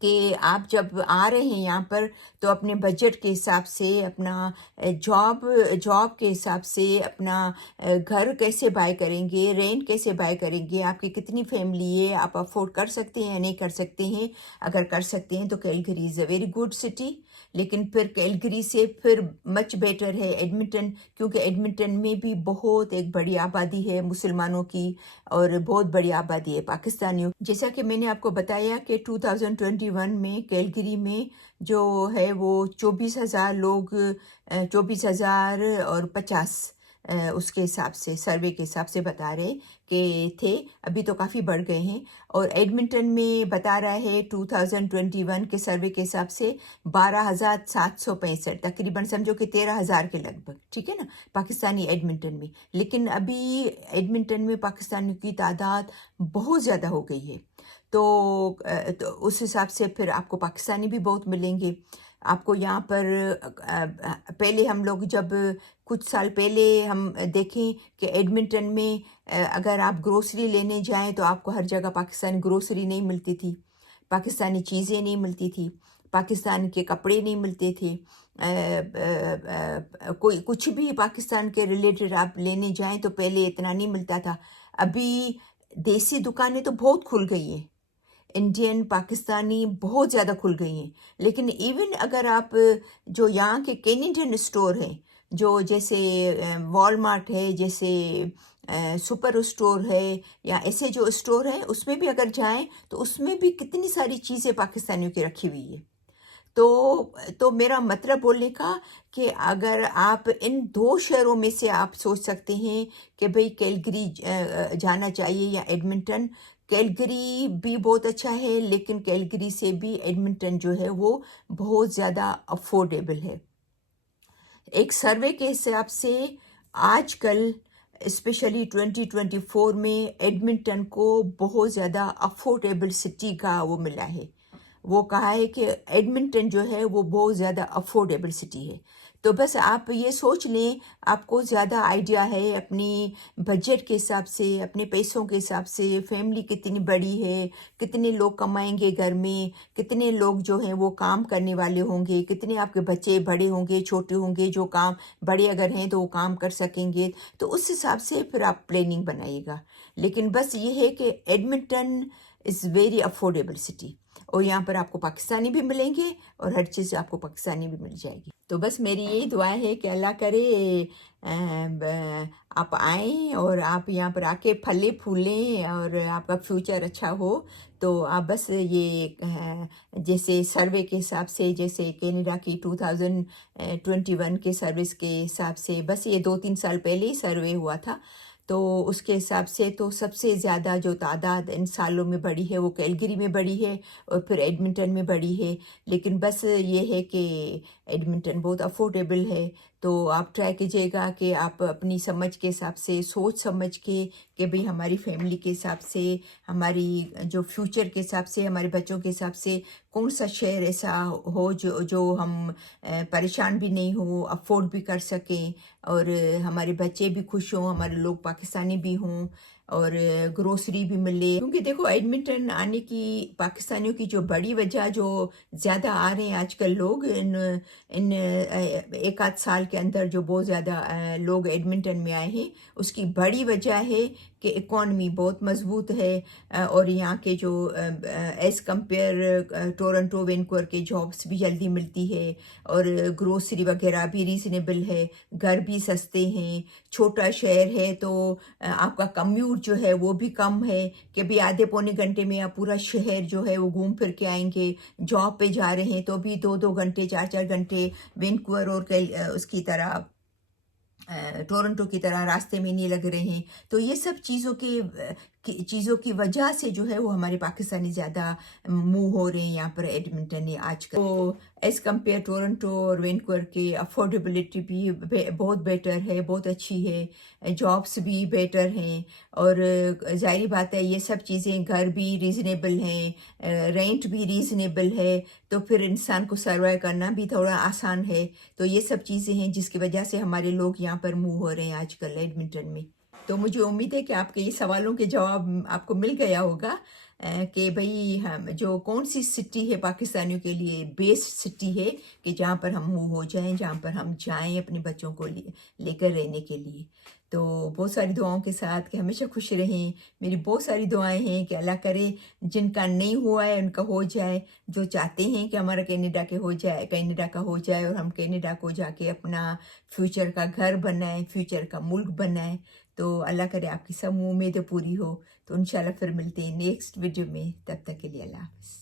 کہ آپ جب آ رہے ہیں یہاں پر تو اپنے بجٹ کے حساب سے اپنا جاب کے حساب سے اپنا گھر کیسے بائی کریں گے، رینٹ کیسے بائی کریں گے، آپ کی کتنی فیملی ہے، آپ افورڈ کر سکتے ہیں یا نہیں کر سکتے ہیں۔ اگر کر سکتے ہیں تو Calgary is a very good city, لیکن پھر کیلگری سے پھر مچ بیٹر ہے ایڈمنٹن، کیونکہ ایڈمنٹن میں بھی بہت ایک بڑی آبادی ہے مسلمانوں کی، اور بہت بڑی آبادی ہے پاکستانیوں کی۔ جیسا کہ میں نے آپ کو بتایا کہ 2021 میں کیلگری میں جو ہے وہ 24,000 لوگ، 24,050 اس کے حساب سے، سروے کے حساب سے بتا رہے کہ تھے، ابھی تو کافی بڑھ گئے ہیں۔ اور ایڈمنٹن میں بتا رہا ہے 2021 کے سروے کے حساب سے 12,765، تقریباً سمجھو کہ 13,000 کے لگ بھگ، ٹھیک ہے نا، پاکستانی ایڈمنٹن میں۔ لیکن ابھی ایڈمنٹن میں پاکستانیوں کی تعداد بہت زیادہ ہو گئی ہے، تو اس حساب سے پھر آپ کو پاکستانی بھی بہت ملیں گے۔ آپ کو یہاں پر پہلے ہم لوگ جب کچھ سال پہلے ہم دیکھیں کہ ایڈمنٹن میں اگر آپ گروسری لینے جائیں تو آپ کو ہر جگہ پاکستانی گروسری نہیں ملتی تھی، پاکستانی چیزیں نہیں ملتی تھی، پاکستان کے کپڑے نہیں ملتے تھے، کوئی کچھ بھی پاکستان کے ریلیٹڈ آپ لینے جائیں تو پہلے اتنا نہیں ملتا تھا۔ ابھی دیسی دکانیں تو بہت کھل گئی ہیں، انڈین پاکستانی بہت زیادہ کھل گئی ہیں، لیکن ایون اگر آپ جو یہاں کے کینیڈین اسٹور ہیں، جو جیسے وال مارٹ ہے، جیسے سپر اسٹور ہے، یا ایسے جو اسٹور ہیں اس میں بھی اگر جائیں تو اس میں بھی کتنی ساری چیزیں پاکستانیوں کی رکھی ہوئی ہے۔ تو میرا مطلب بولنے کا کہ اگر آپ ان دو شہروں میں سے آپ سوچ سکتے ہیں کہ بھئی کیلگری جانا چاہیے یا ایڈمنٹن، کیلگری بھی بہت اچھا ہے، لیکن کیلگری سے بھی ایڈمنٹن جو ہے وہ بہت زیادہ افورڈیبل ہے۔ ایک سروے کے حساب سے آج کل اسپیشلی 2024 میں ایڈمنٹن کو بہت زیادہ افورڈیبل سٹی کا وہ ملا ہے، وہ کہا ہے کہ ایڈمنٹن جو ہے وہ بہت زیادہ افورڈیبل سٹی ہے۔ تو بس آپ یہ سوچ لیں، آپ کو زیادہ آئیڈیا ہے اپنی بجٹ کے حساب سے، اپنے پیسوں کے حساب سے، فیملی کتنی بڑی ہے، کتنے لوگ کمائیں گے گھر میں، کتنے لوگ جو ہیں وہ کام کرنے والے ہوں گے، کتنے آپ کے بچے بڑے ہوں گے چھوٹے ہوں گے، جو کام بڑے اگر ہیں تو وہ کام کر سکیں گے، تو اس حساب سے پھر آپ پلاننگ بنائیے گا۔ لیکن بس یہ ہے کہ Edmonton is very affordable city, اور یہاں پر آپ کو پاکستانی بھی ملیں گے اور ہر چیز آپ کو پاکستانی بھی مل جائے گی۔ تو بس میری یہی دعا ہے کہ اللہ کرے آپ آئیں اور آپ یہاں پر آ کے پھلیں پھولیں اور آپ کا فیوچر اچھا ہو۔ تو آپ بس یہ جیسے سروے کے حساب سے، جیسے کینیڈا کی 2021 کے سروس کے حساب سے، بس یہ 2-3 سال پہلے ہی سروے ہوا تھا، تو اس کے حساب سے تو سب سے زیادہ جو تعداد ان سالوں میں بڑھی ہے وہ کیلگری میں بڑھی ہے اور پھر ایڈمنٹن میں بڑھی ہے۔ لیکن بس یہ ہے کہ ایڈمنٹن بہت افورڈیبل ہے، تو آپ ٹرائی کیجیے گا کہ آپ اپنی سمجھ کے حساب سے، سوچ سمجھ کے کہ بھئی ہماری فیملی کے حساب سے، ہماری جو فیوچر کے حساب سے، ہمارے بچوں کے حساب سے کون سا شہر ایسا ہو جو ہم پریشان بھی نہیں ہو، افورڈ بھی کر سکیں، اور ہمارے بچے بھی خوش ہوں، ہمارے لوگ پاکستانی بھی ہوں، اور گروسری بھی ملے۔ کیونکہ دیکھو ایڈمنٹن آنے کی پاکستانیوں کی جو بڑی وجہ، جو زیادہ آ رہے ہیں آج کل لوگ ان ایک آدھ سال کے اندر، جو بہت زیادہ لوگ ایڈمنٹن میں آئے ہیں، اس کی بڑی وجہ ہے کہ اکانومی بہت مضبوط ہے، اور یہاں کے جو ایز کمپیئر ٹورنٹو وینکوور کے جابس بھی جلدی ملتی ہے، اور گروسری وغیرہ بھی ریزنیبل ہے، گھر بھی سستے ہیں، چھوٹا شہر ہے تو آپ کا کمیوٹ جو ہے وہ بھی کم ہے کہ بھی آدھے پونے گھنٹے میں آپ پورا شہر جو ہے وہ گھوم پھر کے آئیں گے۔ جاب پہ جا رہے ہیں تو بھی 2-2 گھنٹے 4-4 گھنٹے وینکوور اور اس کی طرح ٹورنٹو کی طرح راستے میں نہیں لگ رہے ہیں۔ تو یہ سب چیزوں کی وجہ سے جو ہے وہ ہمارے پاکستانی زیادہ موو ہو رہے ہیں یہاں پر ایڈمنٹن آج کل۔ تو ایز کمپیئر ٹورنٹو اور وینکوور کے افورڈیبلٹی بھی بہت بیٹر ہے، بہت اچھی ہے، جابس بھی بیٹر ہیں، اور ظاہری بات ہے یہ سب چیزیں، گھر بھی ریزنیبل ہیں، رینٹ بھی ریزنیبل ہے، تو پھر انسان کو سروائیو کرنا بھی تھوڑا آسان ہے۔ تو یہ سب چیزیں ہیں جس کی وجہ سے ہمارے لوگ یہاں پر موو ہو رہے ہیں آج کل ایڈمنٹن میں۔ تو مجھے امید ہے کہ آپ کے یہ سوالوں کے جواب آپ کو مل گیا ہوگا۔ کہ بھئی ہم جو کون سی سٹی ہے پاکستانیوں کے لیے بیسٹ سٹی ہے کہ جہاں پر ہم موو ہو جائیں، جہاں پر ہم جائیں اپنے بچوں کو لے کر رہنے کے لیے۔ تو بہت ساری دعاؤں کے ساتھ کہ ہمیشہ خوش رہیں۔ میری بہت ساری دعائیں ہیں کہ اللہ کرے جن کا نہیں ہوا ہے ان کا ہو جائے، جو چاہتے ہیں کہ ہمارا کینیڈا کے ہو جائے، کینیڈا کا ہو جائے اور ہم کینیڈا کو جا کے اپنا فیوچر کا گھر بنائیں، فیوچر کا ملک بنائیں۔ تو اللہ کرے آپ کی سب امیدیں پوری ہو۔ تو انشاءاللہ پھر ملتے ہیں نیکسٹ ویڈیو میں، تب تک کے لیے اللہ حافظ۔